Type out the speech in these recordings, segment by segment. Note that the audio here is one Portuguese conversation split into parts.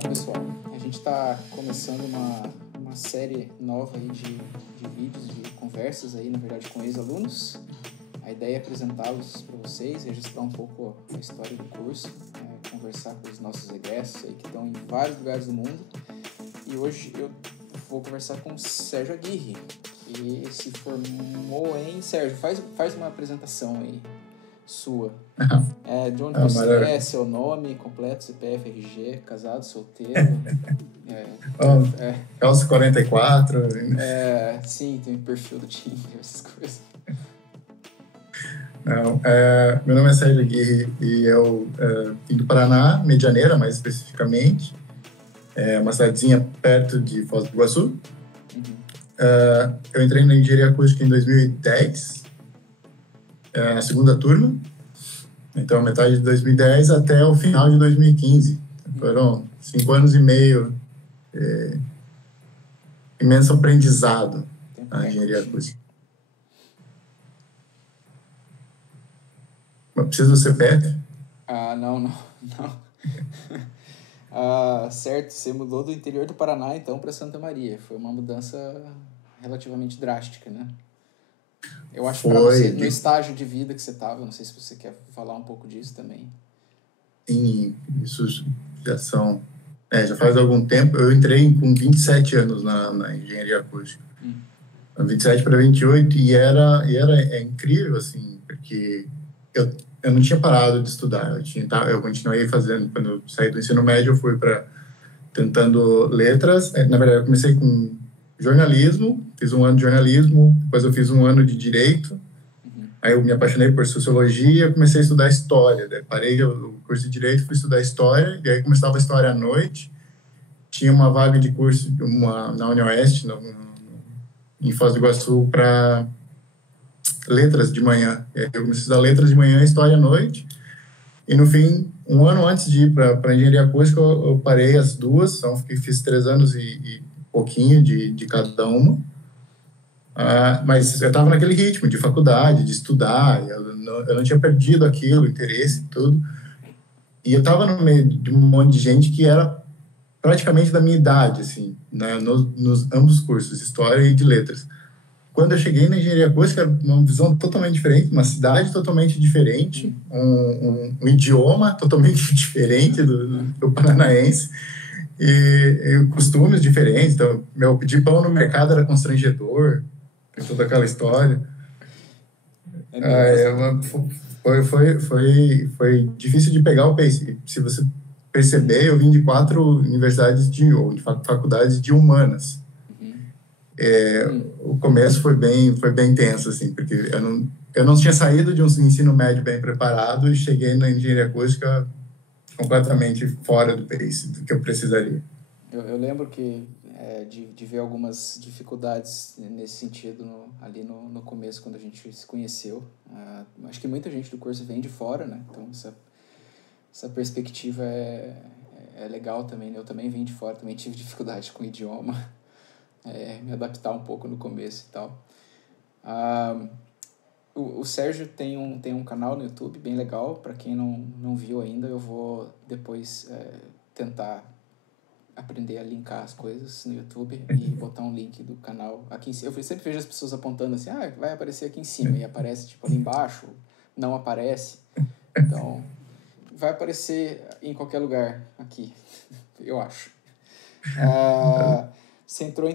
Bom, pessoal, a gente está começando uma série nova aí de vídeos, de conversas aí, na verdade, com ex-alunos. A ideia é apresentá-los para vocês, registrar um pouco a história do curso, conversar com os nossos egressos aí que estão em vários lugares do mundo. E hoje eu vou conversar com o Sérgio Aguirre, que se formou em... Sérgio, faz uma apresentação aí sua. De onde você é, seu nome completo, CPF, RG, casado, solteiro. Calço 44. Sim, tem perfil do Tinder, essas coisas. Meu nome é Sérgio Aguirre e eu vim do Paraná, Medianeira, mais especificamente. É uma cidadezinha perto de Foz do Iguaçu. Eu entrei na engenharia acústica em 2010, na segunda turma. Então, metade de 2010 até o final de 2015. Foram 5 anos e meio. Imenso aprendizado na engenharia acústica. Mas precisa do CPF? Não. Certo, você mudou do interior do Paraná, então, para Santa Maria. Foi uma mudança relativamente drástica, né? Eu acho que para você, no estágio de vida que você estava, não sei se você quer falar um pouco disso também. Sim, isso já faz algum tempo. Eu entrei com 27 anos na engenharia acústica. 27 para 28, e é incrível, assim, porque eu não tinha parado de estudar. Eu continuei fazendo, quando eu saí do ensino médio, eu fui tentando letras. Na verdade, eu comecei com jornalismo, fiz um ano de jornalismo, depois eu fiz um ano de direito, aí eu me apaixonei por sociologia, comecei a estudar história, daí parei o curso de direito, fui estudar história, e aí começava a história à noite, tinha uma vaga de curso na UniOeste, em Foz do Iguaçu, para letras de manhã, e aí eu comecei a estudar letras de manhã e história à noite, e no fim, um ano antes de ir para engenharia acústica, eu parei as duas, então fiz 3 anos e pouquinho de cada uma, mas eu estava naquele ritmo de faculdade, de estudar, eu não tinha perdido aquilo, o interesse e tudo, e eu estava no meio de um monte de gente que era praticamente da minha idade, assim, né, nos ambos cursos, história e de letras. Quando eu cheguei na engenharia acústica, era uma visão totalmente diferente, uma cidade totalmente diferente, um idioma totalmente diferente do paranaense, e costumes diferentes. Então, pedir pão no mercado era constrangedor, tem toda aquela história. Foi difícil de pegar o pace. Se você perceber, eu vim de 4 universidades ou de faculdades de humanas. O começo foi bem tenso, assim, porque eu não tinha saído de um ensino médio bem preparado e cheguei na engenharia acústica completamente fora do pace, do que eu precisaria. Eu lembro que de ver algumas dificuldades nesse sentido ali no começo, quando a gente se conheceu. Acho que muita gente do curso vem de fora, né? Então essa perspectiva é legal também, né? Eu também vim de fora, também tive dificuldade com o idioma, me adaptar um pouco no começo e tal. O Sérgio tem um canal no YouTube bem legal, para quem não viu ainda. Eu vou depois tentar aprender a linkar as coisas no YouTube e botar um link do canal aqui em cima. Eu sempre vejo as pessoas apontando assim, vai aparecer aqui em cima, e aparece tipo ali embaixo, não aparece. Então, vai aparecer em qualquer lugar aqui, eu acho. Você entrou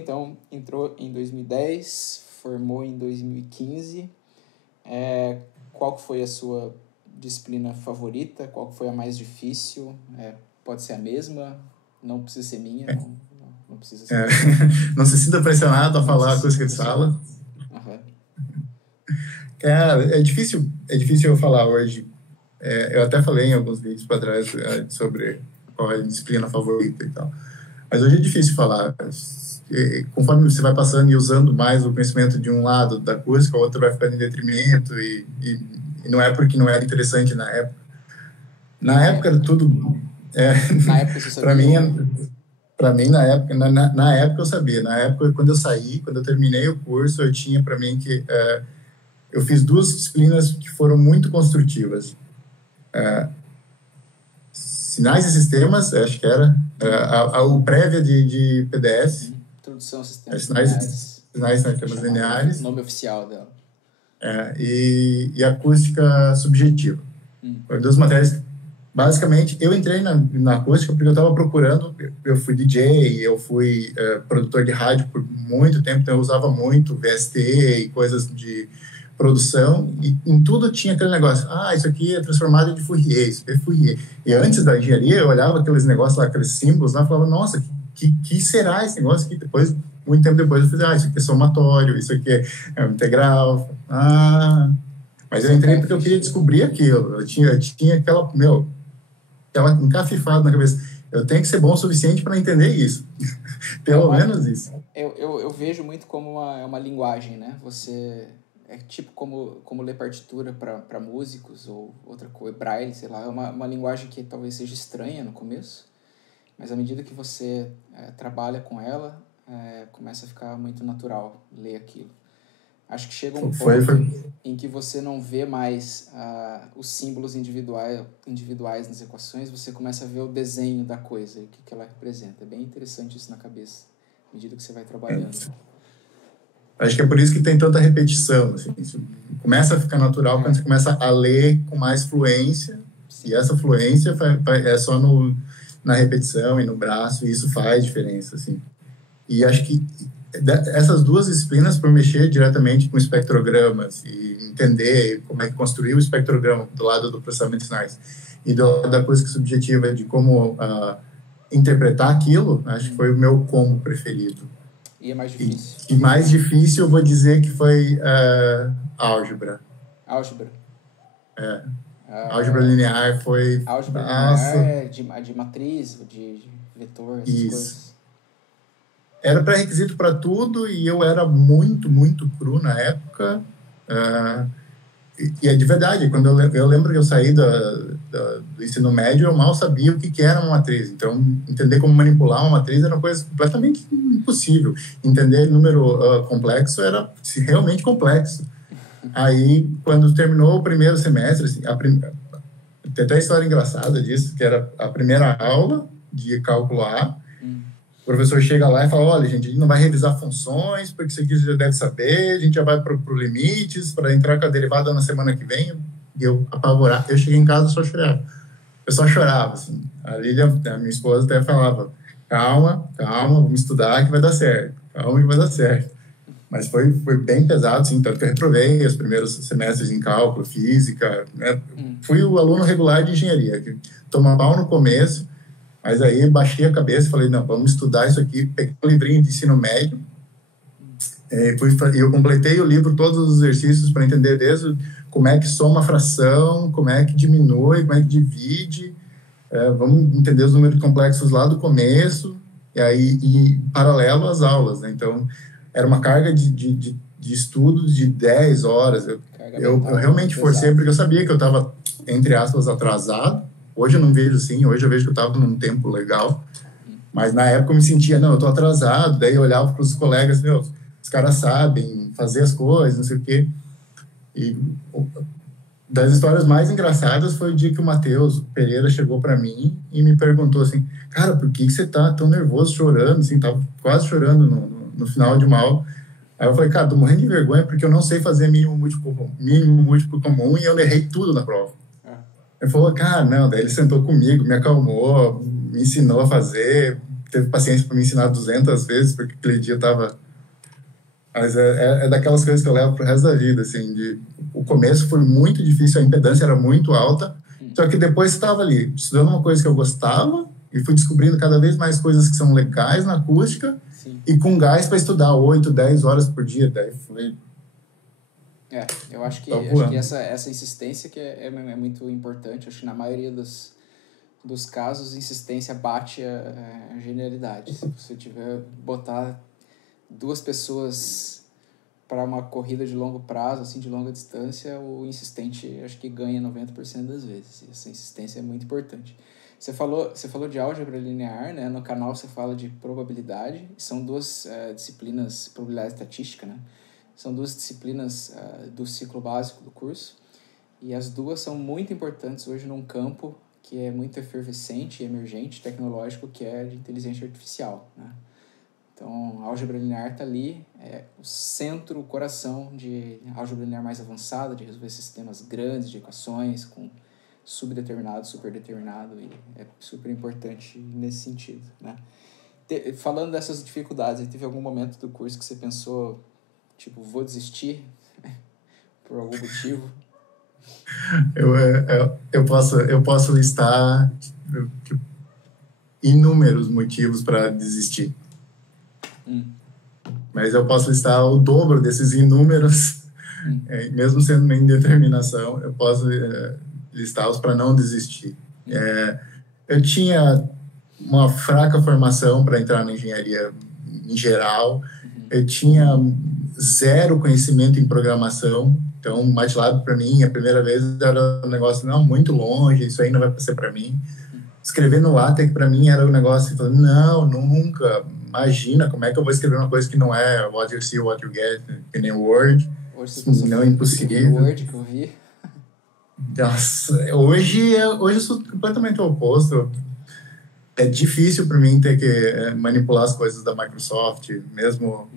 em 2010, formou em 2015. Qual foi a sua disciplina favorita? Qual foi a mais difícil? Pode ser a mesma, não precisa ser minha, não precisa ser não se sinta pressionado a falar a coisa que ele fala. É difícil eu falar hoje. Eu até falei em alguns vídeos para trás sobre qual é a disciplina favorita e tal. Mas hoje é difícil falar. Conforme você vai passando e usando mais o conhecimento de um lado da acústica, o outro vai ficando em detrimento, e não é porque não era interessante na época. Na época era tudo... Na época você sabia? Para mim, na época eu sabia. Na época, quando eu terminei o curso, eu tinha para mim que... eu fiz 2 disciplinas que foram muito construtivas. Sinais e Sistemas, acho que era, o prévia de PDS. Introdução a Sistemas Sinais e Sistemas Lineares. O nome oficial dela. E Acústica Subjetiva. Foram 2 matérias. Basicamente, eu entrei na acústica porque eu estava procurando, eu fui DJ, eu fui produtor de rádio por muito tempo, então eu usava muito VST e coisas de produção, e em tudo tinha aquele negócio, isso aqui é transformado de Fourier, isso é Fourier. E antes da engenharia, eu olhava aqueles negócios lá, aqueles símbolos lá, e falava, nossa, que será esse negócio aqui? Depois, muito tempo depois, eu falei, isso aqui é somatório, isso aqui é integral. Mas eu entrei porque eu queria descobrir aquilo, eu tinha aquela encafifado na cabeça. Eu tenho que ser bom o suficiente para entender isso. Pelo menos isso. Eu vejo muito como uma linguagem, né? Você... É tipo como ler partitura para músicos ou outra coisa, braille, sei lá. É uma linguagem que talvez seja estranha no começo, mas à medida que você trabalha com ela, começa a ficar muito natural ler aquilo. Acho que chega um ponto em que você não vê mais os símbolos individuais nas equações, você começa a ver o desenho da coisa, o que ela representa. É bem interessante isso na cabeça, à medida que você vai trabalhando. Acho que é por isso que tem tanta repetição. Assim, começa a ficar natural quando você começa a ler com mais fluência. Sim. E essa fluência é só na repetição e no braço, e isso faz diferença. Assim. E acho que essas 2 disciplinas, por mexer diretamente com espectrogramas e entender como é que construir o espectrograma do lado do processamento de sinais e do lado da acústica subjetiva, de como interpretar aquilo, acho que foi o meu combo preferido. E é mais difícil? E mais difícil, eu vou dizer que foi álgebra. Álgebra? Álgebra linear foi... Álgebra linear é de matriz, de vetor, essas coisas. Era pré-requisito para tudo e eu era muito, muito cru na época. E é de verdade, quando eu lembro que eu saí do ensino médio, eu mal sabia o que era uma matriz. Então, entender como manipular uma matriz era uma coisa completamente impossível. Entender número complexo era realmente complexo. Aí, quando terminou o primeiro semestre, assim, tem até história engraçada disso, que era a primeira aula de cálculo A. O professor chega lá e fala, olha, gente, a gente não vai revisar funções, porque isso aqui você já deve saber, a gente já vai para os limites, para entrar com a derivada na semana que vem. E eu, apavorado, eu cheguei em casa e só chorava. Eu só chorava, assim. A Lília, a minha esposa, até falava, calma, vamos estudar que vai dar certo. Calma que vai dar certo. Mas foi bem pesado, assim, tanto que eu reprovei os primeiros semestres em cálculo, física, né? Fui o aluno regular de engenharia, que toma pau no começo, mas aí baixei a cabeça e falei, não, vamos estudar isso aqui. Peguei o livrinho de ensino médio, eu completei o livro, todos os exercícios para entender desde como é que soma a fração, como é que diminui, como é que divide, vamos entender os números complexos lá do começo, e paralelo às aulas, né? Então, era uma carga de estudo de 10 horas. Eu realmente forcei, porque eu sabia que eu estava, entre aspas, atrasado. Hoje eu não vejo assim, hoje eu vejo que eu estava num tempo legal, mas na época eu me sentia, não, eu estou atrasado, daí eu olhava para os colegas, os caras sabem fazer as coisas, não sei o quê. E das histórias mais engraçadas foi o dia que o Matheus Pereira chegou para mim e me perguntou assim, cara, por que você tá tão nervoso, chorando, assim, tava quase chorando no final de uma aula. Aí eu falei, cara, tô morrendo de vergonha porque eu não sei fazer mínimo múltiplo comum e eu errei tudo na prova. Ele falou, cara, não, daí ele sentou comigo, me acalmou, me ensinou a fazer, teve paciência para me ensinar 200 vezes, porque aquele dia eu tava... Mas é daquelas coisas que eu levo pro resto da vida, assim, o começo foi muito difícil, a impedância era muito alta, só que depois você estava ali, estudando uma coisa que eu gostava, e fui descobrindo cada vez mais coisas que são legais na acústica, sim, e com gás para estudar 8, 10 horas por dia, daí foi... eu acho que essa insistência que é muito importante. Acho que na maioria dos casos, insistência bate a genialidade. Se você botar 2 pessoas para uma corrida de longo prazo, assim, de longa distância, o insistente acho que ganha 90% das vezes. Essa insistência é muito importante. Você falou de álgebra linear, né? No canal você fala de probabilidade. São 2 disciplinas, probabilidade e estatística, né? São 2 disciplinas do ciclo básico do curso, e as 2 são muito importantes hoje num campo que é muito efervescente e emergente, tecnológico, que é de inteligência artificial, né? Então, a álgebra linear está ali, é o centro, o coração de álgebra linear mais avançada, de resolver sistemas grandes de equações com subdeterminado, superdeterminado, e é super importante nesse sentido, né? Falando dessas dificuldades, teve algum momento do curso que você pensou, tipo, vou desistir por algum motivo? Eu posso listar tipo, inúmeros motivos para desistir. Mas eu posso listar o dobro desses inúmeros, mesmo sendo uma indeterminação, eu posso listá-los para não desistir. Eu tinha uma fraca formação para entrar na engenharia em geral, eu tinha zero conhecimento em programação, então MATLAB para mim, a primeira vez era um negócio, não, muito longe, isso aí não vai ser para mim. Escrever no LaTeX para mim era um negócio, falando, não, nunca, imagina, como é que eu vou escrever uma coisa que não é what you see, what you get, que nem Word, não é impossível. Word que eu vi. Nossa, hoje eu sou completamente o oposto. É difícil para mim ter que manipular as coisas da Microsoft, mesmo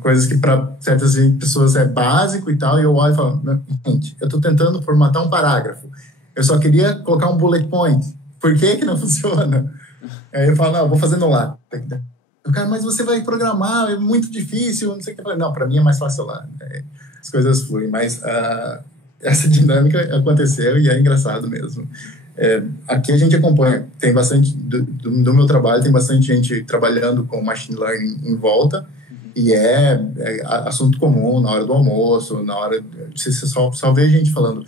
coisas que para certas pessoas é básico e tal, e eu olho e falo, gente, eu estou tentando formatar um parágrafo, eu só queria colocar um bullet point, por que não funciona? Aí eu falo, não, eu vou fazer no LaTeX. Cara, mas você vai programar, é muito difícil, não sei o que. Eu falei, não, para mim é mais fácil lá, as coisas fluem, mas essa dinâmica aconteceu e é engraçado mesmo. Aqui a gente acompanha, tem bastante, do meu trabalho, tem bastante gente trabalhando com machine learning em volta, e é assunto comum na hora do almoço, na hora, você só vê gente falando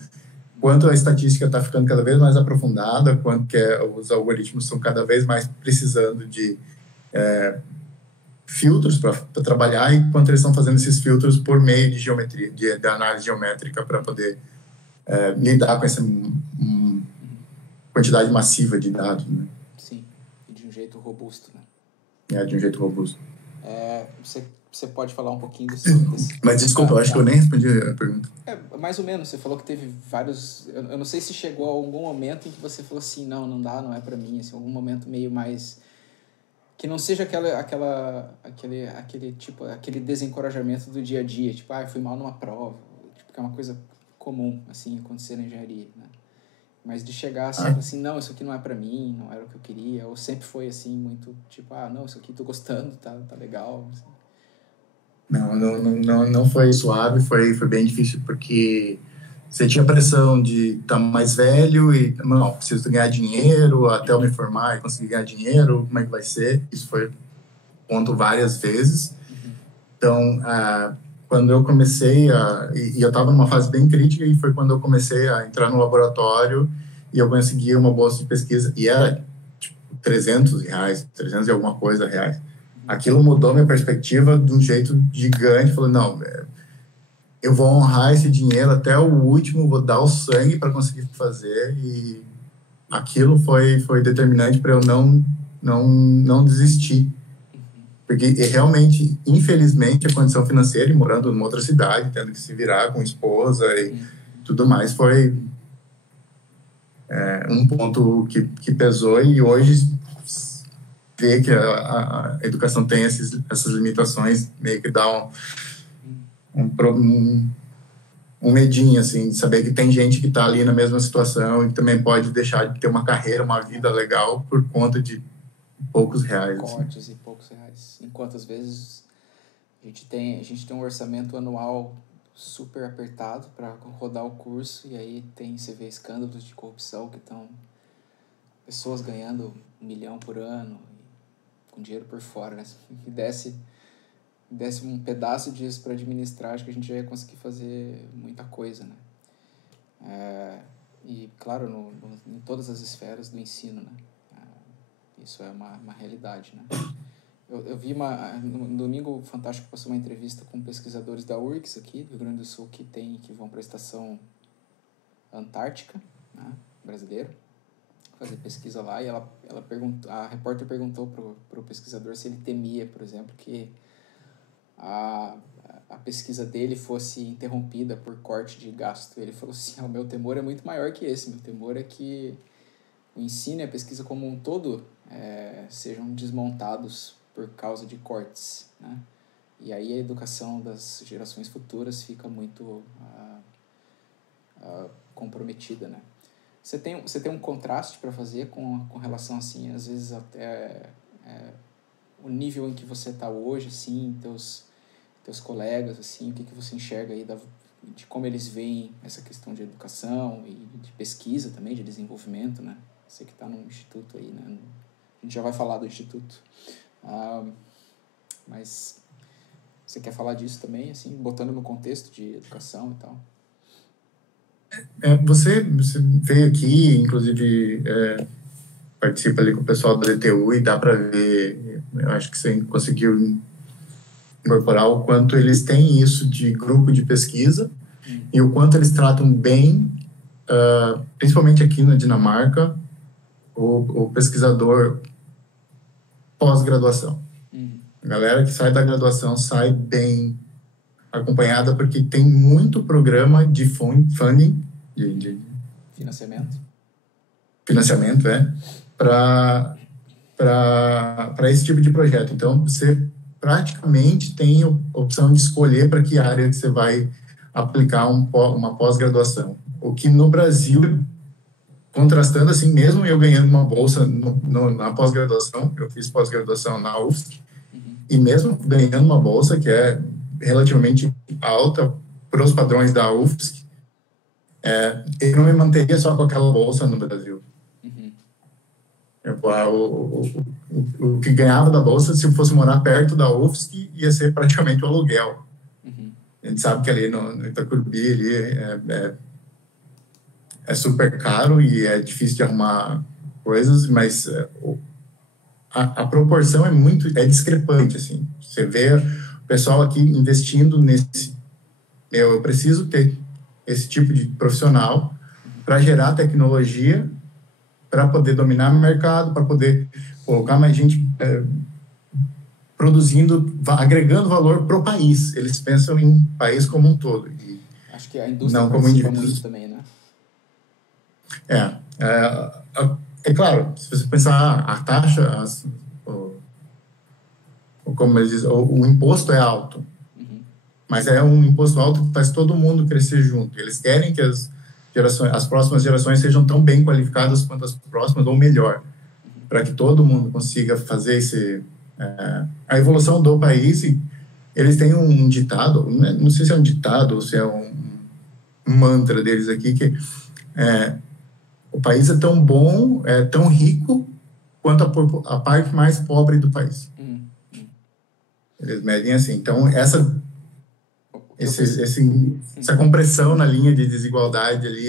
quanto a estatística está ficando cada vez mais aprofundada, quanto que os algoritmos estão cada vez mais precisando de filtros para trabalhar, e quanto eles estão fazendo esses filtros por meio de geometria, de análise geométrica, para poder lidar com essa quantidade massiva de dados, né? Sim, e de um jeito robusto, né? De um jeito robusto. Você pode falar um pouquinho desse... Mas desculpa, eu acho que eu nem respondi a pergunta. Mais ou menos, você falou que teve vários... Eu não sei se chegou a algum momento em que você falou assim, não dá, não é pra mim, assim, algum momento meio mais... Que não seja aquele desencorajamento do dia a dia, tipo, fui mal numa prova, tipo, que é uma coisa comum, assim, acontecer na engenharia, né? Mas de chegar assim, não, isso aqui não é pra mim, não era o que eu queria, ou sempre foi assim, muito, tipo, não, isso aqui tô gostando, tá legal, assim. Não foi suave, foi bem difícil, porque você tinha pressão de estar mais velho e, não, preciso ganhar dinheiro até eu me formar e conseguir ganhar dinheiro, como é que vai ser? Isso foi ponto várias vezes. Então, quando eu comecei e eu estava numa fase bem crítica, e foi quando eu comecei a entrar no laboratório e eu consegui uma bolsa de pesquisa, e era tipo R$300, 300 e alguma coisa reais. Aquilo mudou minha perspectiva de um jeito gigante. Falei, não, eu vou honrar esse dinheiro até o último, vou dar o sangue para conseguir fazer, e aquilo foi determinante para eu não desistir. Porque realmente, infelizmente, a condição financeira, e morando numa outra cidade, tendo que se virar com esposa e tudo mais, foi um ponto que pesou, e hoje ver que a educação tem essas limitações meio que dá um medinho, assim, de saber que tem gente que está ali na mesma situação e também pode deixar de ter uma carreira, uma vida legal por conta de poucos reais. Cortes assim. E poucos reais. Enquanto às vezes a gente tem um orçamento anual super apertado para rodar o curso, e aí você vê escândalos de corrupção que estão pessoas ganhando 1 milhão por ano com dinheiro por fora, né? E desse um pedaço disso para administrar, acho que a gente já ia conseguir fazer muita coisa, né? E claro, em todas as esferas do ensino, né? Isso é uma realidade, né? Eu vi no domingo, o Fantástico passou uma entrevista com pesquisadores da URGS aqui, do Rio Grande do Sul, que vão para a estação Antártica, né, brasileira, fazer pesquisa lá, e a repórter perguntou pro pesquisador se ele temia, por exemplo, que a pesquisa dele fosse interrompida por corte de gasto. Ele falou assim, o meu temor é muito maior que esse, meu temor é que o ensino e a pesquisa como um todo sejam desmontados por causa de cortes, né? E aí a educação das gerações futuras fica muito comprometida, né? Você tem um contraste para fazer com relação, assim, às vezes até o nível em que você está hoje, assim, teus colegas, assim, o que você enxerga aí de como eles veem essa questão de educação e de pesquisa também, de desenvolvimento, né? Você que está no instituto aí, né? A gente já vai falar do instituto. Mas você quer falar disso também, assim, botando no contexto de educação e tal? Você veio aqui, inclusive, participa ali com o pessoal da DTU e dá para ver, eu acho que você conseguiu incorporar o quanto eles têm isso de grupo de pesquisa e o quanto eles tratam bem, principalmente aqui na Dinamarca, o pesquisador pós-graduação. A galera que sai da graduação sai bem acompanhada, porque tem muito programa de funding, de financiamento, para esse tipo de projeto. Então, você praticamente tem a opção de escolher para que área que você vai aplicar uma pós-graduação. O que no Brasil, contrastando assim, mesmo eu ganhando uma bolsa na pós-graduação, eu fiz pós-graduação na UFSC, e mesmo ganhando uma bolsa que é relativamente alta para os padrões da UFSC, eu não me manteria só com aquela bolsa no Brasil. O que ganhava da bolsa, se eu fosse morar perto da UFSC, ia ser praticamente o aluguel. A gente sabe que ali no Itacurubi ali é super caro e é difícil de arrumar coisas, mas a proporção é discrepante, assim. Você vê o pessoal aqui investindo nesse... Eu preciso ter esse tipo de profissional para gerar tecnologia, para poder dominar o mercado, para poder colocar mais gente produzindo, agregando valor para o país. Eles pensam em país como um todo. E acho que a indústria não como participa muito também, né? É claro, se você pensar a taxa, como eles dizem, o imposto é alto, mas é um imposto alto que faz todo mundo crescer junto. Eles querem que as próximas gerações sejam tão bem qualificadas quanto as próximas, ou melhor, para que todo mundo consiga fazer a evolução do país. E eles têm um ditado, não sei se é um ditado ou se é um mantra deles aqui, que o país é tão bom, é tão rico quanto a parte mais pobre do país. Eles medem assim. Então, essa compressão na linha de desigualdade ali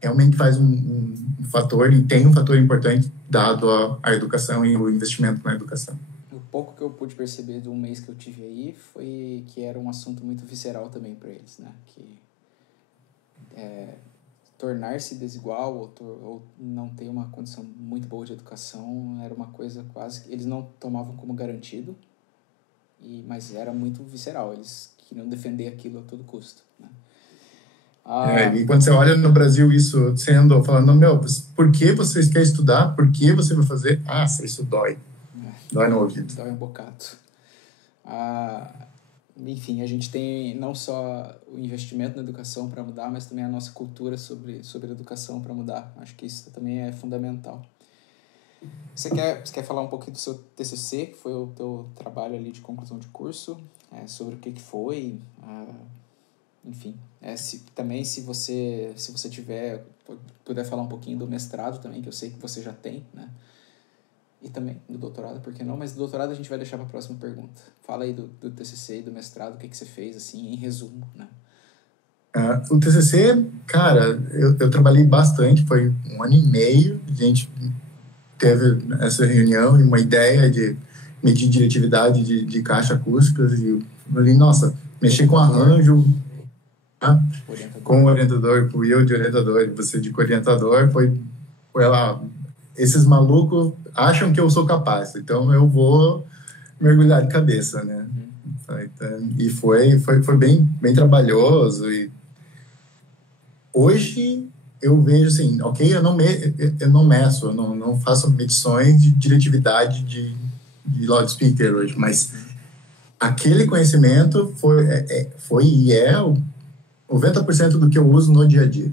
realmente faz um fator, e tem um fator importante dado a educação e o investimento na educação. O pouco que eu pude perceber do mês que eu tive aí foi que era um assunto muito visceral também para eles, né? Que tornar-se desigual ou não ter uma condição muito boa de educação era uma coisa quase que eles não tomavam como garantido, mas era muito visceral. Eles queriam defender aquilo a todo custo, né? E quando você olha no Brasil isso falando, por que vocês querem estudar? Por que você vai fazer? Isso dói. Dói no ouvido. Dói um bocado. Enfim, a gente tem não só o investimento na educação para mudar, mas também a nossa cultura sobre a educação para mudar. Acho que isso também é fundamental. Você quer falar um pouquinho do seu TCC, que foi o teu trabalho ali de conclusão de curso, sobre o que foi, enfim, se você puder falar um pouquinho do mestrado também, que eu sei que você já tem, né? E também do doutorado, por que não? Mas do doutorado a gente vai deixar para a próxima pergunta. Fala aí do TCC e do mestrado, o que você fez, assim, em resumo, né? O TCC, cara, eu trabalhei bastante, foi 1 ano e meio, a gente teve essa reunião e uma ideia de medir diretividade de caixa acústicas, e eu falei, nossa, mexer com arranjo, com o orientador, com eu de orientador e você de co-orientador, foi lá, esses malucos acham que eu sou capaz, então eu vou mergulhar de cabeça, né? E foi bem trabalhoso. E hoje eu vejo assim, ok, eu não meço, eu não faço medições de diretividade de loudspeaker hoje, mas aquele conhecimento foi e é o 90% do que eu uso no dia a dia.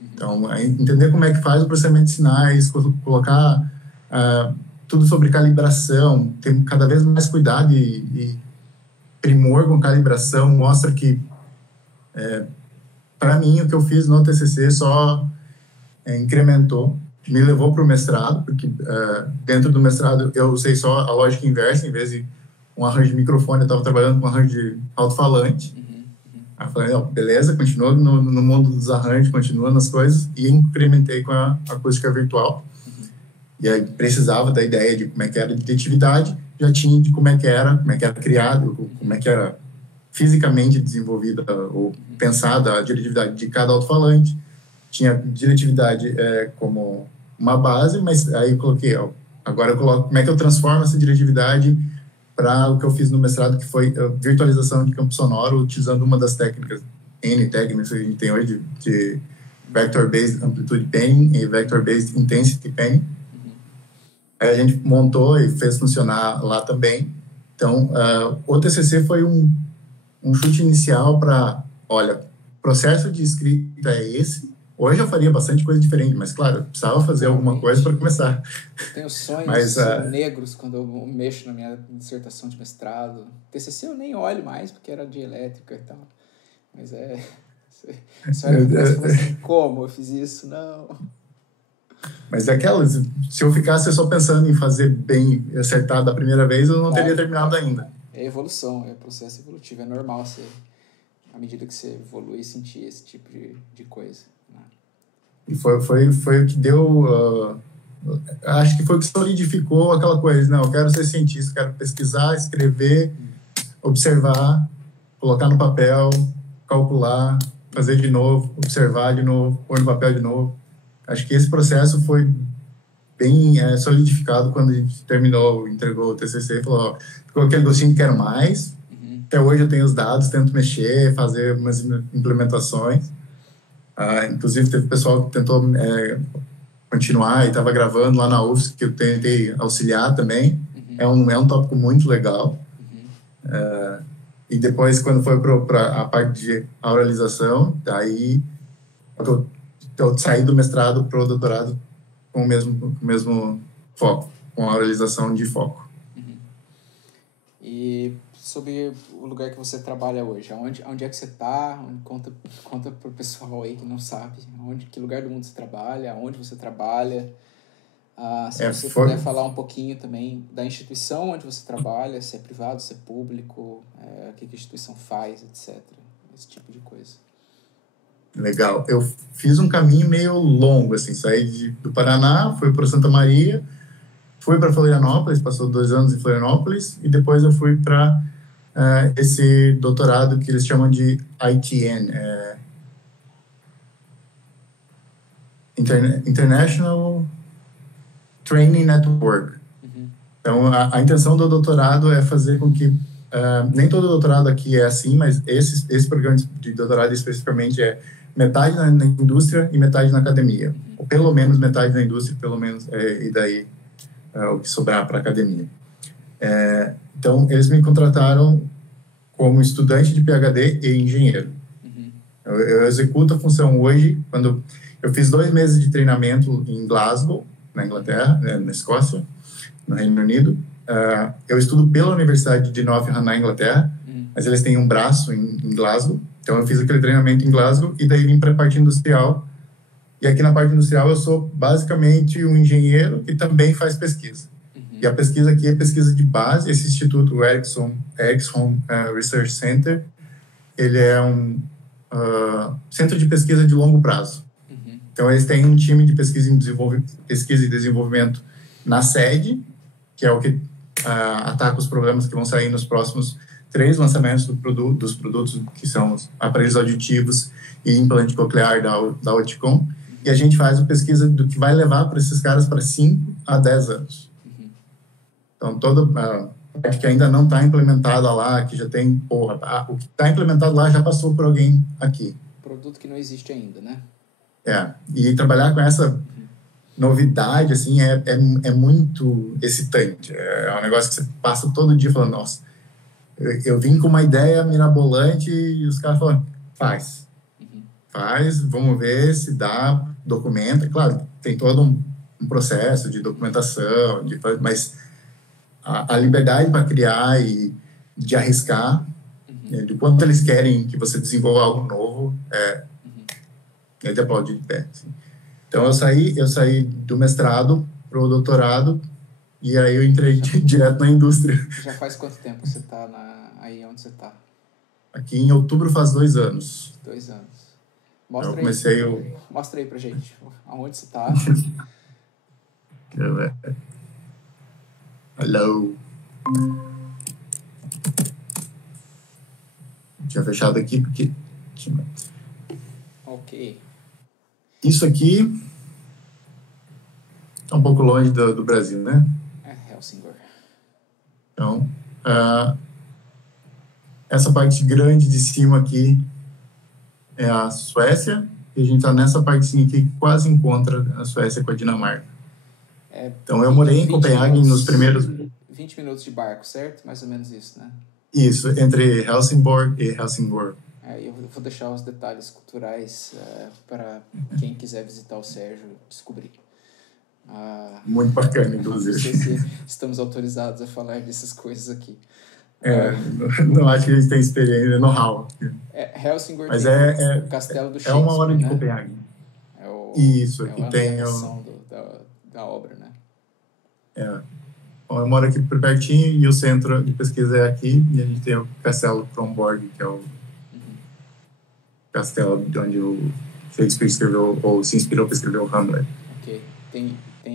Então, entender como é que faz o processamento de sinais, colocar tudo sobre calibração, ter cada vez mais cuidado e primor com calibração, mostra que, para mim, o que eu fiz no TCC só incrementou, me levou para o mestrado, porque dentro do mestrado eu usei só a lógica inversa, em vez de um arranjo de microfone, eu estava trabalhando com um arranjo de alto-falante. Aí eu falei, beleza, continuo no mundo dos arranjos, continuo nas coisas, e incrementei com a acústica virtual. E aí precisava da ideia de como é que era a diretividade, já tinha de como é que era criado, como é que era fisicamente desenvolvida ou pensada a diretividade de cada alto-falante. Tinha diretividade como uma base, mas aí eu coloquei, agora eu coloco como é que eu transformo essa diretividade para o que eu fiz no mestrado, que foi virtualização de campo sonoro, utilizando uma das técnicas, N técnicas que a gente tem hoje, de Vector-Based Amplitude Panning e Vector-Based Intensity Panning. Aí a gente montou e fez funcionar lá também. Então, o TCC foi um chute inicial para, olha, processo de escrita é esse. Hoje eu faria bastante coisa diferente, mas, claro, eu precisava fazer alguma coisa para começar. Eu tenho sonhos negros quando eu mexo na minha dissertação de mestrado. TCC eu nem olho mais, porque era de elétrica e tal. Mas só era assim, como eu fiz isso? Não. Mas se eu ficasse só pensando em fazer bem acertado da primeira vez, eu não teria terminado ainda. É evolução, é processo evolutivo. É normal você, à medida que você evolui, sentir esse tipo de coisa. E foi o que deu... acho que foi o que solidificou aquela coisa. Não, eu quero ser cientista, quero pesquisar, escrever, observar, colocar no papel, calcular, fazer de novo, observar de novo, pôr no papel de novo. Acho que esse processo foi bem solidificado quando a gente entregou o TCC e falou, ficou aquele gostinho de quero mais. Até hoje eu tenho os dados, tento mexer, fazer umas implementações. Inclusive teve pessoal que tentou continuar e estava gravando lá na UFSC, que eu tentei auxiliar também. É um tópico muito legal. E depois, quando foi para a parte de oralização, daí eu saí do mestrado para o doutorado com o mesmo foco, com a oralização de foco. E sobre o lugar que você trabalha hoje, onde é que você está? Conta para o pessoal aí que não sabe, que lugar do mundo você trabalha, onde você trabalha. Se você puder falar um pouquinho também da instituição onde você trabalha, se é privado, se é público, o que a instituição faz, etc. Esse tipo de coisa. Legal. Eu fiz um caminho meio longo, assim, saí do Paraná, fui para Santa Maria, fui para Florianópolis, passou 2 anos em Florianópolis, e depois eu fui para esse doutorado que eles chamam de ITN, International Training Network. Então, a intenção do doutorado é fazer com que, nem todo doutorado aqui é assim, mas esse programa de doutorado especificamente é metade na indústria e metade na academia. Ou pelo menos metade na indústria, pelo menos, e daí o que sobrar para a academia. Então, eles me contrataram como estudante de PhD e engenheiro. Eu executo a função hoje, quando eu fiz 2 meses de treinamento em Glasgow, na Inglaterra, na Escócia, no Reino Unido. Eu estudo pela Universidade de Nottingham, na Inglaterra, mas eles têm um braço em Glasgow. Então, eu fiz aquele treinamento em Glasgow e daí vim para a parte industrial. E aqui na parte industrial eu sou basicamente um engenheiro que também faz pesquisa. E a pesquisa aqui é pesquisa de base. Esse instituto, o Ericsson Research Center, ele é um centro de pesquisa de longo prazo. Então, eles têm um time de pesquisa e desenvolvimento na sede, que é o que ataca os problemas que vão sair nos próximos 3 lançamentos dos produtos, que são os aparelhos auditivos e implante coclear da Oticon. E a gente faz a pesquisa do que vai levar para esses caras para 5 a 10 anos. Então, parte que ainda não está implementada lá, que já tem, o que está implementado lá já passou por alguém aqui. Produto que não existe ainda, né? E trabalhar com essa novidade, assim, é muito excitante. É um negócio que você passa todo dia falando, nossa, eu vim com uma ideia mirabolante e os caras falam, faz, vamos ver se dá, documenta. Claro, tem todo um processo de documentação, mas a liberdade para criar e de arriscar, de quanto eles querem que você desenvolva algo novo, é de aplaudir de pé. Assim. Então, eu saí do mestrado para o doutorado e aí eu entrei direto na indústria. Já faz quanto tempo você está aí onde você está? Aqui em outubro faz 2 anos. 2 anos. Mostra aí pra gente aonde você está. Hello. Tinha fechado aqui porque... Ok. Isso aqui é um pouco longe do Brasil, né? É Helsingborg. Então, essa parte grande de cima aqui é a Suécia, e a gente está nessa partezinha aqui que quase encontra a Suécia com a Dinamarca. Então, eu morei em Copenhague nos primeiros... 20 minutos de barco, certo? Mais ou menos isso, né? Isso, entre Helsingborg e Helsingborg. Eu vou deixar os detalhes culturais para quem quiser visitar o Sérgio descobrir. Muito bacana, inclusive. Não sei se estamos autorizados a falar dessas coisas aqui. Não acho que a gente tem experiência, know-how. Helsingborg mas tem o Castelo do Shakespeare, é 1 hora de né? Copenhague. Isso, aqui tem a da obra, né? Eu moro aqui por pertinho e o centro de pesquisa é aqui, e a gente tem o Castelo Kronborg, que é o castelo de onde o Shakespeare escreveu, ou se inspirou para escrever o Hamlet. Ok.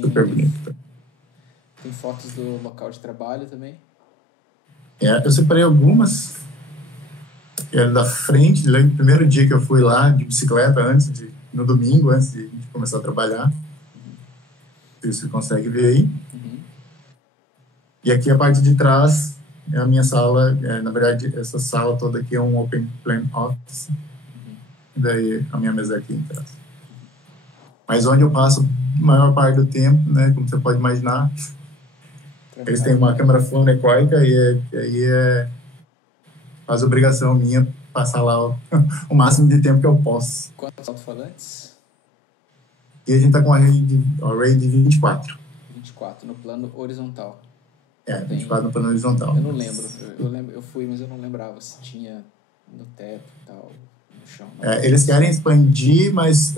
Super bonito. Tem fotos do local de trabalho também? Eu separei algumas. Era da frente, no primeiro dia que eu fui lá de bicicleta, no domingo, antes de começar a trabalhar. Você consegue ver aí. E aqui a parte de trás é a minha sala. Na verdade, essa sala toda aqui é um open plan office. E daí a minha mesa aqui em trás. Mas onde eu passo a maior parte do tempo, né, como você pode imaginar, eles têm uma câmera fonecóica e aí faz obrigação minha passar lá o máximo de tempo que eu posso. Quantos alto-falantes? E a gente está com um array de 24. 24 no plano horizontal. 24 no plano horizontal. Eu não lembro. Eu fui, mas eu não lembrava se tinha no teto e tal, no chão. Eles querem expandir, mas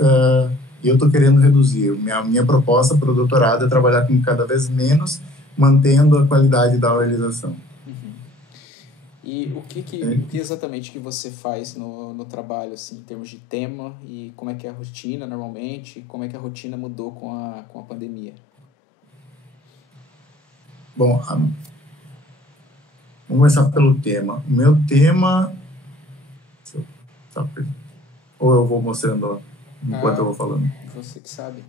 eu estou querendo reduzir. Minha proposta para o doutorado é trabalhar com cada vez menos, mantendo a qualidade da realização. E o que exatamente que você faz no trabalho, assim, em termos de tema, e como é que é a rotina normalmente, como é que a rotina mudou com a pandemia? Bom, vamos começar pelo tema. O meu tema... Ou eu vou mostrando enquanto eu vou falando? Você que sabe.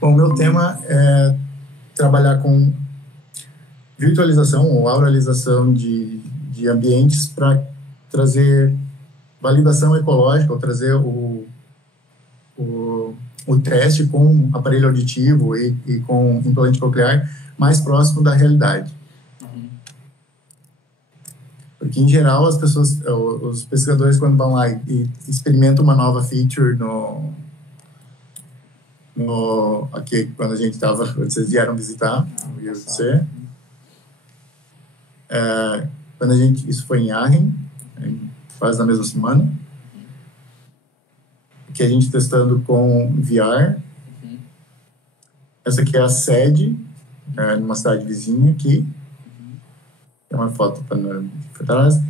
Bom, o meu tema é trabalhar com virtualização ou auralização de ambientes para trazer validação ecológica, ou trazer o teste com aparelho auditivo e com implante coclear mais próximo da realidade. Porque, em geral, os pesquisadores, quando vão lá e experimentam uma nova feature aqui, quando a gente estava, vocês vieram visitar o IFC, isso foi em Aachen, quase na mesma semana, que a gente testando com VR. Essa aqui é a sede, numa cidade vizinha aqui. Tem uma foto para trás.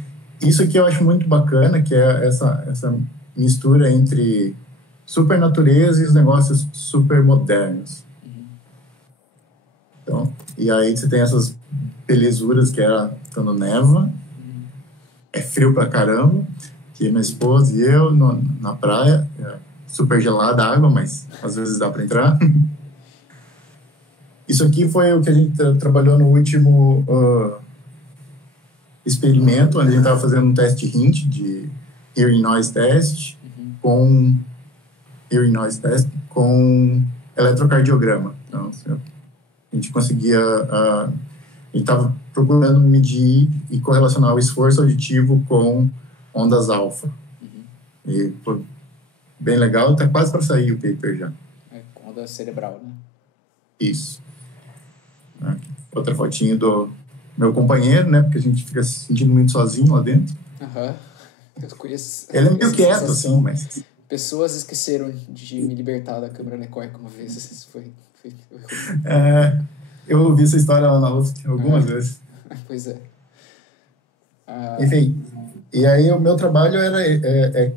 Isso aqui eu acho muito bacana, que é essa mistura entre super natureza e os negócios super modernos. Então, e aí você tem essas belezuras que é quando neva, é frio pra caramba, que minha esposa e eu na praia, super gelada a água, mas às vezes dá para entrar. Isso aqui foi o que a gente trabalhou no último experimento, onde a gente estava fazendo um teste hint de Hearing Noise Test com eletrocardiograma. Então, a gente conseguia... a gente estava procurando medir e correlacionar o esforço auditivo com ondas alfa. E foi bem legal, está quase para sair o paper já. Onda cerebral, né? Isso. Outra fotinho do meu companheiro, né? Porque a gente fica se sentindo muito sozinho lá dentro. Eu conheço... Ele é meio quieto, assim, mas... Pessoas esqueceram de me libertar da câmera anecoica uma vez. Isso foi eu ouvi essa história lá na UFSC algumas vezes. Pois é. Enfim, e aí o meu trabalho era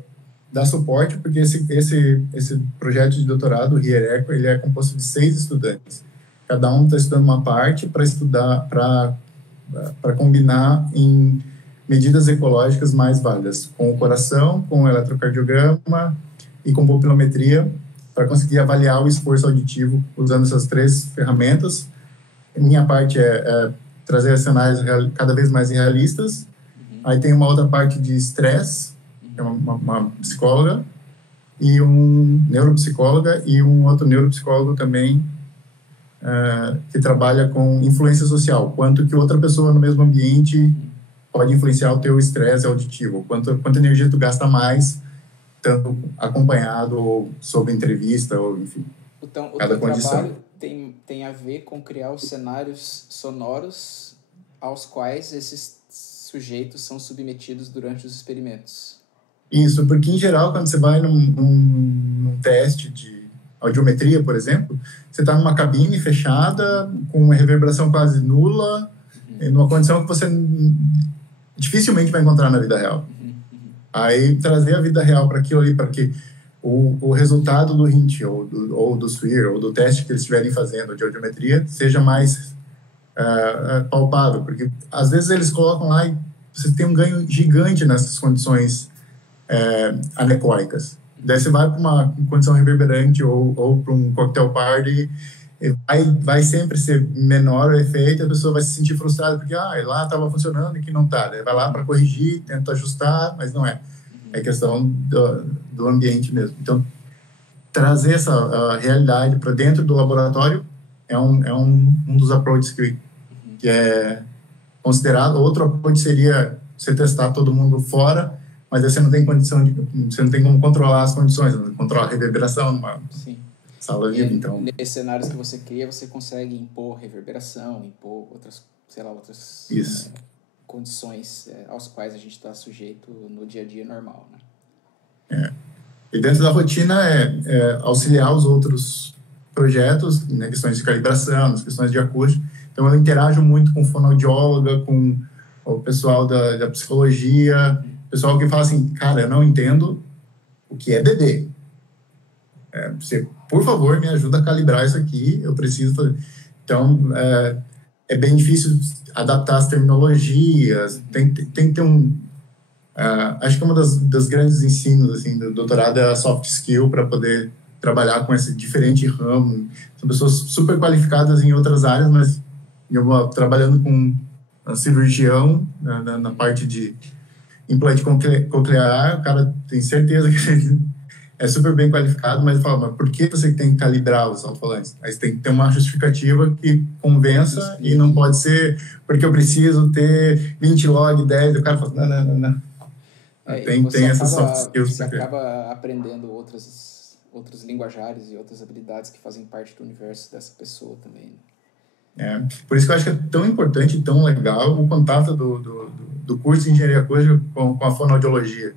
dar suporte, porque esse projeto de doutorado, o RIERECO, ele é composto de 6 estudantes. Cada um está estudando uma parte para estudar, para combinar em medidas ecológicas mais válidas, com o coração, com o eletrocardiograma e com pupilometria, para conseguir avaliar o esforço auditivo usando essas 3 ferramentas. Minha parte é trazer cenários cada vez mais realistas. Aí tem uma outra parte de estresse, que é uma psicóloga, e um neuropsicóloga, e um outro neuropsicólogo também, que trabalha com influência social. Quanto que outra pessoa no mesmo ambiente pode influenciar o teu estresse auditivo. Quanta energia tu gasta mais, tanto acompanhado ou sob entrevista, ou enfim, então, cada condição. Trabalho tem a ver com criar os cenários sonoros aos quais esses sujeitos são submetidos durante os experimentos. Isso, porque em geral, quando você vai num teste de audiometria, por exemplo, você está numa cabine fechada, com uma reverberação quase nula, numa condição que você dificilmente vai encontrar na vida real. Aí, trazer a vida real para aquilo ali, para que o resultado do hint, ou do SWIR, ou do teste que eles estiverem fazendo de audiometria, seja mais palpável, porque às vezes eles colocam lá e você tem um ganho gigante nessas condições anecoicas. Daí você vai para uma condição reverberante ou para um cocktail party, vai sempre ser menor o efeito, a pessoa vai se sentir frustrada porque lá estava funcionando e que não está. Vai lá para corrigir, tenta ajustar, mas não é. É questão do ambiente mesmo. Então, trazer essa realidade para dentro do laboratório é um dos approaches que é considerado. Outro approach seria você testar todo mundo fora, mas aí você não tem condição você não tem como controlar as condições, controlar a reverberação numa sala viva. Então, nesses cenários que você cria, você consegue impor reverberação, impor outras condições aos quais a gente está sujeito no dia a dia normal, né? E dentro da rotina auxiliar os outros projetos, né, questões de calibração, questões de acústica. Então eu interajo muito com fonoaudióloga, com o pessoal da psicologia, pessoal que fala assim, cara, eu não entendo o que é DD. Você, por favor, me ajuda a calibrar isso aqui, eu preciso fazer. Então, é bem difícil adaptar as terminologias, tem que ter acho que uma das grandes ensinos assim, do doutorado é a soft skill para poder trabalhar com esse diferente ramo. São pessoas super qualificadas em outras áreas, mas trabalhando com um cirurgião na parte de implante coclear, o cara tem certeza que é super bem qualificado, mas fala, mas por que você tem que calibrar os alto-falantes? Aí você tem que ter uma justificativa que convença e não pode ser porque eu preciso ter 20 log, 10, o cara fala, não. Tem essas soft skills. Você acaba aprendendo outros linguajares e outras habilidades que fazem parte do universo dessa pessoa também. Por isso que eu acho que é tão importante e tão legal o contato do curso de engenharia acústica com a fonoaudiologia.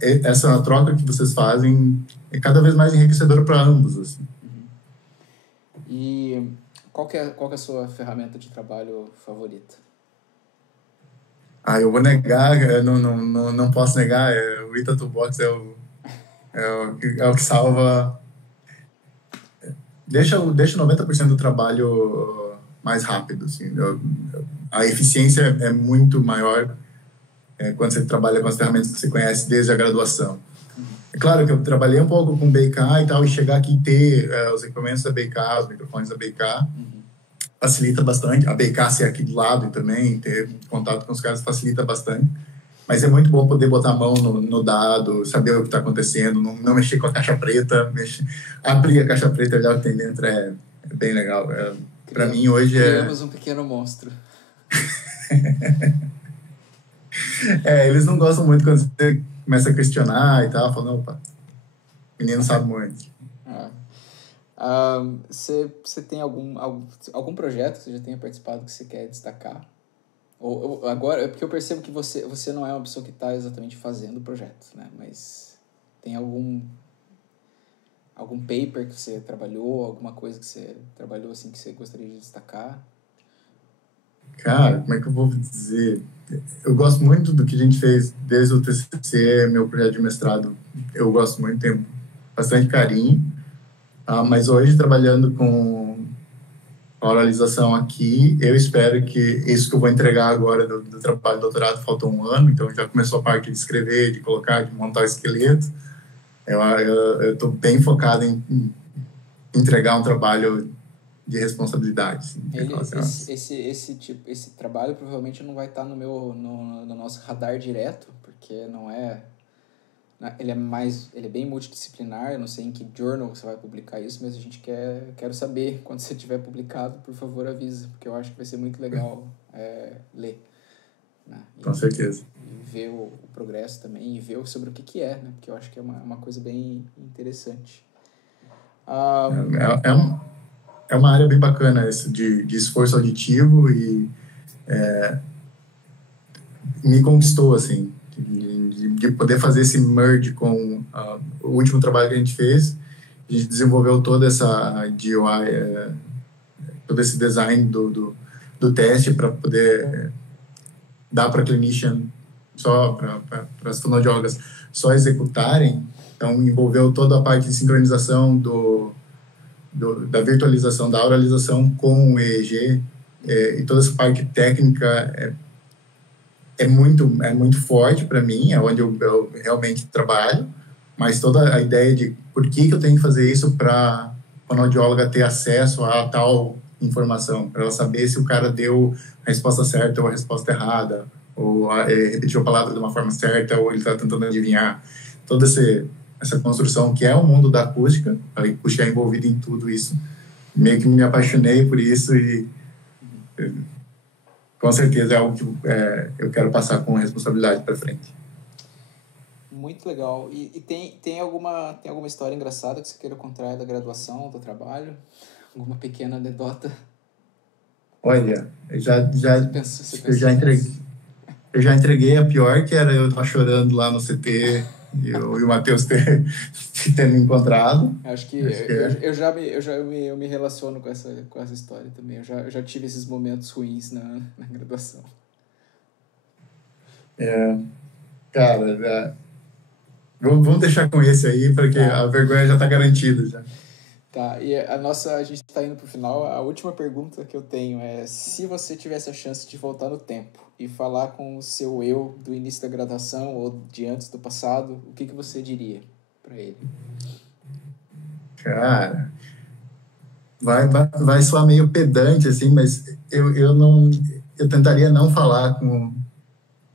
Essa troca que vocês fazem é cada vez mais enriquecedora para ambos. Assim. E qual que é a sua ferramenta de trabalho favorita? Eu vou negar, eu não posso negar, o Ita Toolbox é o que salva, deixa 90% do trabalho mais rápido. Assim. A eficiência é muito maior quando você trabalha com as ferramentas que você conhece desde a graduação. Claro que eu trabalhei um pouco com BK e tal, e chegar aqui e ter os equipamentos da BK, os microfones da BK, facilita bastante. A BK ser aqui do lado também, ter contato com os caras facilita bastante. Mas é muito bom poder botar a mão no dado, saber o que está acontecendo, não mexer com a caixa preta, abrir a caixa preta e olhar o que tem dentro é bem legal. Para mim, hoje criamos um pequeno monstro. Eles não gostam muito quando você começa a questionar e tal, falando, opa, o menino sabe muito. Você tem algum projeto que você já tenha participado que você quer destacar? Agora, é porque eu percebo que você não é uma pessoa que está exatamente fazendo o projeto, né? Mas tem algum paper que você trabalhou, alguma coisa que você trabalhou assim que você gostaria de destacar? Cara, como é que eu vou dizer? Eu gosto muito do que a gente fez desde o TCC, meu projeto de mestrado. Eu gosto muito, tenho bastante carinho. Mas hoje, trabalhando com a oralização aqui, eu espero que isso que eu vou entregar agora do trabalho de doutorado, faltou um ano, então já começou a parte de escrever, de colocar, de montar o esqueleto. Eu estou bem focado em entregar um trabalho de responsabilidade. Esse trabalho provavelmente não vai estar no nosso radar direto, porque não é... Ele é bem multidisciplinar, eu não sei em que journal você vai publicar isso, mas a gente quero saber, quando você tiver publicado, por favor avisa, porque eu acho que vai ser muito legal ler. Né? Com certeza. E ver o progresso também, e ver sobre o que é, né? Porque eu acho que é uma coisa bem interessante. É uma área bem bacana essa de esforço auditivo e me conquistou, assim, de poder fazer esse merge com o último trabalho que a gente fez. A gente desenvolveu toda essa DIY, todo esse design do teste para poder dar para clinician, só para as fonoaudiólogas só executarem. Então, envolveu toda a parte de sincronização da virtualização, da oralização com o EEG, e toda essa parte técnica é muito forte para mim, é onde eu realmente trabalho, mas toda a ideia de por que eu tenho que fazer isso para a fonoaudióloga ter acesso a tal informação, para ela saber se o cara deu a resposta certa ou a resposta errada, ou repetiu a palavra de uma forma certa, ou ele está tentando adivinhar. Toda essa construção que é o mundo da acústica, a acústica é envolvida em tudo isso. Meio que me apaixonei por isso e com certeza é algo que eu quero passar com responsabilidade para frente. Muito legal. E tem alguma história engraçada que você queira contar da graduação, do trabalho? Alguma pequena anedota? Olha, eu já entreguei a pior, que era eu estar chorando lá no CT e o Matheus ter me encontrado. Acho que eu me relaciono com essa história também. Eu já tive esses momentos ruins na graduação. Cara, vamos deixar com esse aí, porque a vergonha já está garantida já. Tá, e a gente está indo para o final. A última pergunta que eu tenho é: se você tivesse a chance de voltar no tempo e falar com o seu eu do início da graduação ou de antes do passado, o que você diria para ele? Cara, vai soar meio pedante, assim, mas eu tentaria não falar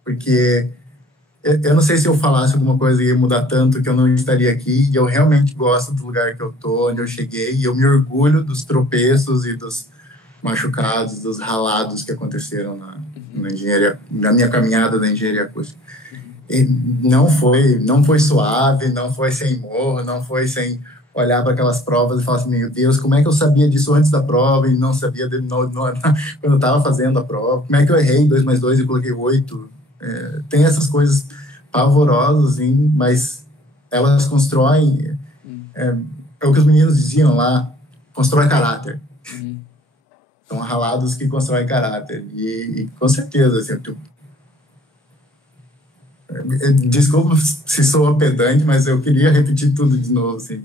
porque eu não sei se eu falasse alguma coisa ia mudar tanto que eu não estaria aqui, e eu realmente gosto do lugar que eu tô, onde eu cheguei, e eu me orgulho dos tropeços e dos machucados, dos ralados que aconteceram na engenharia, na minha caminhada da engenharia acústica. E não foi suave, não foi sem morro, não foi sem olhar para aquelas provas e falar assim, meu Deus, como é que eu sabia disso antes da prova e não sabia quando eu estava fazendo a prova? Como é que eu errei 2 mais 2 e coloquei 8? Tem essas coisas pavorosas, assim, mas elas constroem, é o que os meninos diziam lá, constrói caráter. São ralados que constroem caráter. E com certeza, assim, desculpa se soa pedante, mas eu queria repetir tudo de novo, assim.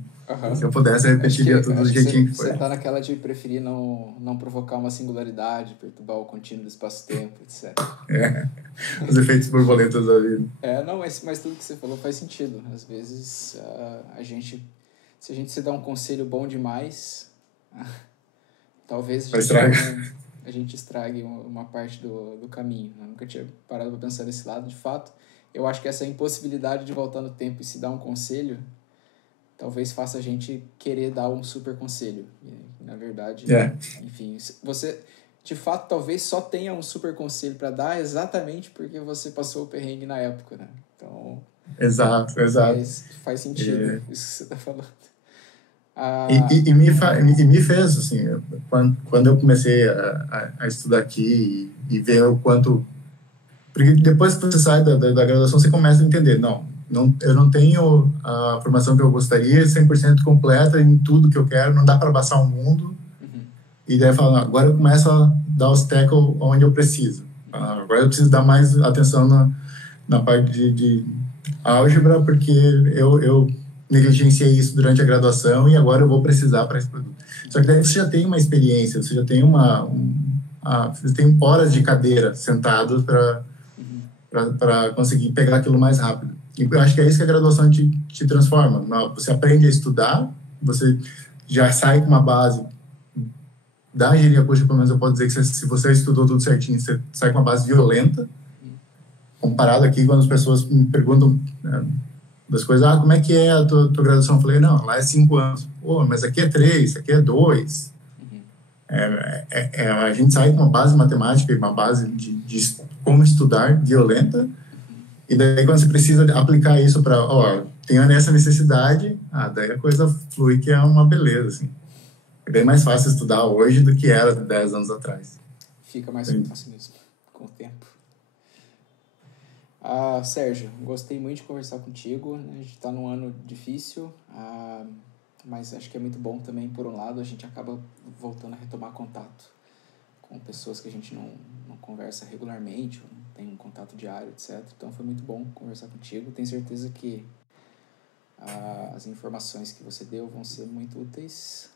Se eu pudesse, eu repetiria tudo do jeitinho que foi. Você tá naquela de preferir não provocar uma singularidade, perturbar o contínuo do espaço-tempo, etc. Os efeitos borboletas da vida. Não, mas tudo que você falou faz sentido. Às vezes, se a gente se dá um conselho bom demais, talvez a gente estrague uma parte do caminho. Eu nunca tinha parado para pensar desse lado. De fato, eu acho que essa impossibilidade de voltar no tempo e se dar um conselho talvez faça a gente querer dar um super conselho. E, na verdade, enfim, você, de fato, talvez só tenha um super conselho para dar exatamente porque você passou o perrengue na época, né? Então... Exato. Faz sentido isso que você está falando. E me fez, assim, quando eu comecei a estudar aqui e ver o quanto... Porque depois que você sai da graduação, você começa a entender, eu não tenho a formação que eu gostaria 100% completa em tudo que eu quero, não dá para abraçar o mundo. E daí eu falo, agora eu começo a dar os tackles onde eu preciso. Agora eu preciso dar mais atenção na parte de álgebra, porque eu negligenciei isso durante a graduação e agora eu vou precisar para esse produto. Só que daí você já tem uma experiência, você já tem você tem horas de cadeira sentado para conseguir pegar aquilo mais rápido. E eu acho que é isso que a graduação te transforma. Você aprende a estudar, você já sai com uma base da engenharia acústica, pelo menos eu posso dizer que se você estudou tudo certinho, você sai com uma base violenta, comparado aqui quando as pessoas me perguntam das coisas, como é que é a tua graduação? Eu falei, não, lá é 5 anos. Mas aqui é 3, aqui é 2. A gente sai com uma base matemática e uma base de como estudar violenta. E daí, quando você precisa aplicar isso para, tenho essa necessidade, daí a coisa flui, que é uma beleza, assim. É bem mais fácil estudar hoje do que era 10 anos atrás. Fica mais fácil mesmo, com o tempo. Sérgio, gostei muito de conversar contigo. A gente está num ano difícil, mas acho que é muito bom também, por um lado, a gente acaba voltando a retomar contato com pessoas que a gente não conversa regularmente, ou não tem um contato diário, etc. Então foi muito bom conversar contigo. Tenho certeza que as informações que você deu vão ser muito úteis.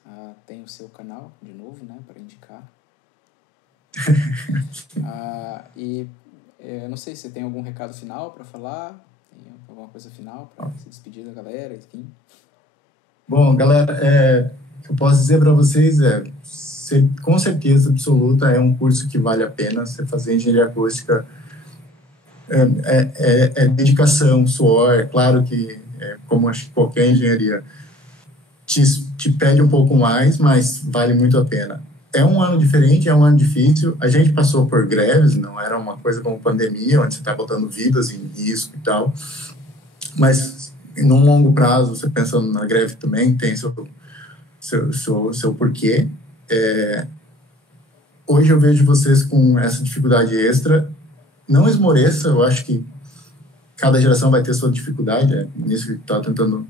Tem o seu canal, de novo, né, para indicar. Eu não sei se você tem algum recado final para falar, tem alguma coisa final para se despedir da galera, enfim. Bom, galera, o que eu posso dizer para vocês com certeza absoluta, é um curso que vale a pena. Você fazer engenharia acústica é dedicação, suor. É claro que, como acho que qualquer engenharia, te pede um pouco mais, mas vale muito a pena. É um ano diferente, é um ano difícil. A gente passou por greves, não era uma coisa como pandemia, onde você está botando vidas em risco e tal. Mas, num longo prazo, você pensando na greve também, tem seu porquê. Hoje eu vejo vocês com essa dificuldade extra. Não esmoreça, eu acho que cada geração vai ter sua dificuldade, nisso que eu estava tentando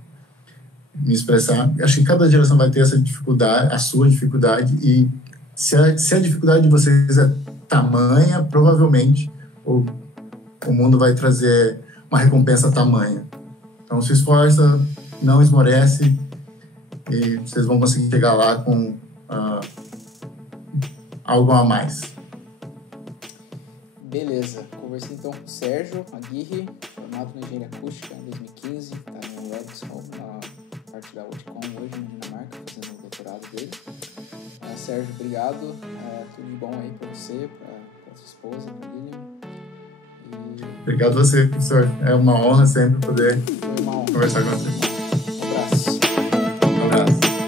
me expressar. Acho que cada geração vai ter essa dificuldade, a sua dificuldade, e se a dificuldade de vocês é tamanha, provavelmente o mundo vai trazer uma recompensa tamanha. Então se esforça, não esmorece, e vocês vão conseguir chegar lá com algo a mais. Beleza, conversei então com o Sérgio Aguirre, formado na engenharia acústica em 2015, está no Edson, na parte da Outcom hoje na Dinamarca, fazendo o doutorado dele. Sérgio, obrigado, tudo de bom aí para você, para sua esposa, para a Lilian. Obrigado a você, professor, é uma honra sempre poder conversar com você. Um abraço. Um abraço.